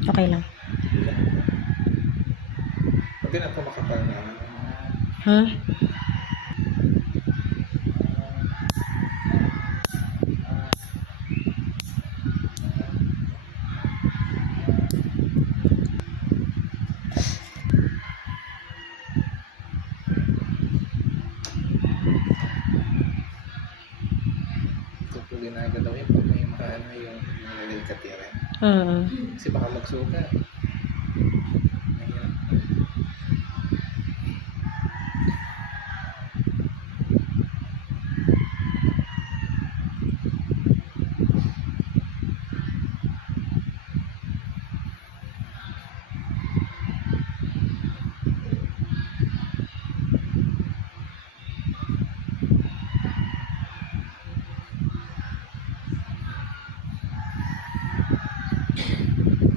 Okay lang. Pag na po makapal na. Ha? Kung po ginagawa daw yun, pag may mga ano yung nililkatira. Kasi baka magsuka. Mahirap.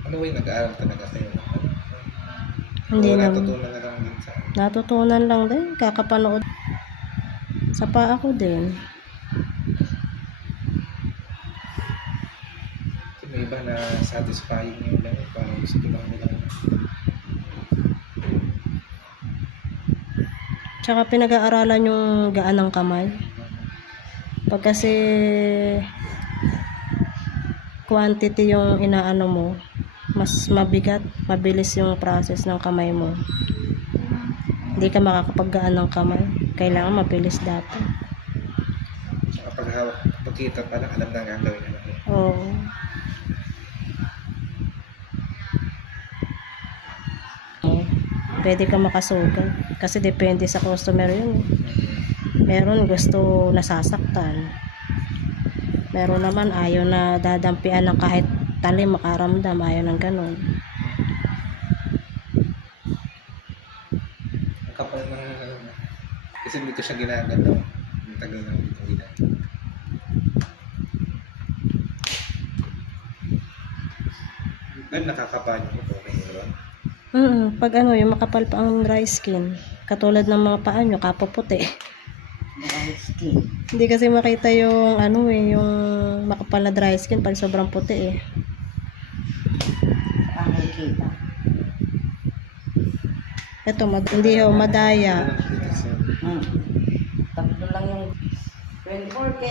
Ano ba yung nag-aaral talaga kayo? Hindi O naman. natutunan na lang din sa Natutunan lang din. Kakapanood. Sa pa ako din. kasi may iba na satisfying yung lang parang gusto lang nila. Tsaka pinag-aaralan yung gaan ng kamay. Pag kasi quantity yung inaano mo, mas mabigat, mabilis yung process ng kamay mo. Hindi ka makakapaggaan ng kamay. Kailangan mabilis dati. Saka pag hawak, pagkita pa lang, alam na ang gagawin nila. Oo. Pwede ka makasugat. Kasi depende sa customer yun. Meron gusto nasasaktan. Meron naman ayaw na dadampian ng kahit talim makaramdam. Ayaw ng ganun. Ang kapal ng ano. Kasi hindi ko siya ginagalaw. Ang tagal na hindi ko ginagalaw. Dahil nakakapanyo ko po, mayroon. Pag ano, yung makapal pa ang dry skin. Katulad ng mga paa nyo, kapuputi. Hindi kasi makita yung ano yung makapal na dry skin pag sobrang puti Ito, hindi ho, madaya. Tatlo lang yung 24K.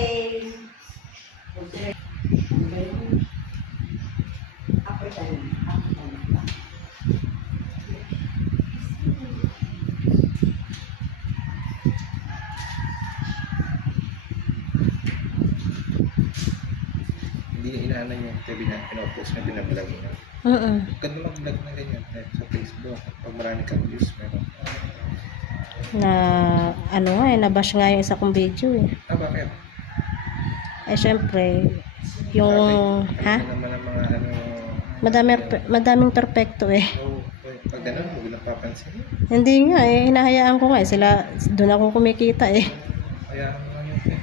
African. Hindi niya inaano yung pinopost na binablog niya. Ganda mag-vlog na ganyan sa Facebook. Pag marami kang views, meron. Na ano nga nabash nga yung isa kong video Bakit? syempre yung ha? Ano naman ang mga ano... Madaming perfecto Pag ganun, huwag napapansin. Hindi nga hinahayaan ko nga sila, doon ako kumikita Kaya ano nga yun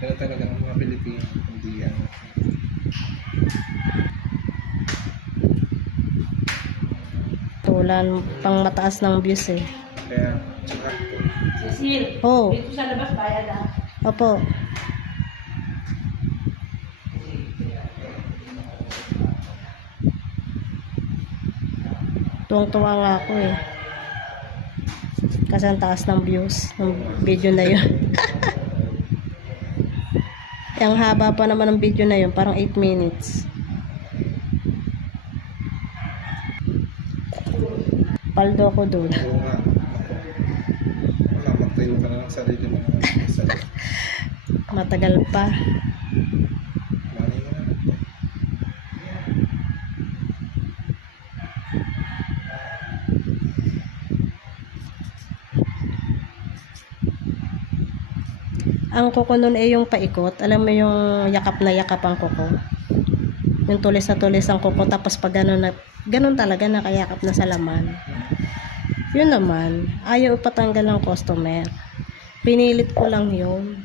Pero talaga ang mga Pilipino, hindi yan. tulan pang mataas ng views Kaya, tsaka po. Cecil, Oh, dito sa labas bayad opo. Tuwang-tuwa nga ako kasi ang taas ng views ng video na yun. Ang haba pa naman ng video na yun, parang 8 minutes. Paldo ko doon. Oo nga. Wala, magtayo ka na ng sarili mo. Matagal pa. Malay mo na. Ang kuko nun yung paikot. Alam mo yung yakap na yakap ang kuko. Yung tulis na tulis ang kuko. Tapos pag ganun talaga nakayakap na sa laman. Yun naman, ayaw ipatanggal ng customer. Pinilit ko lang yun.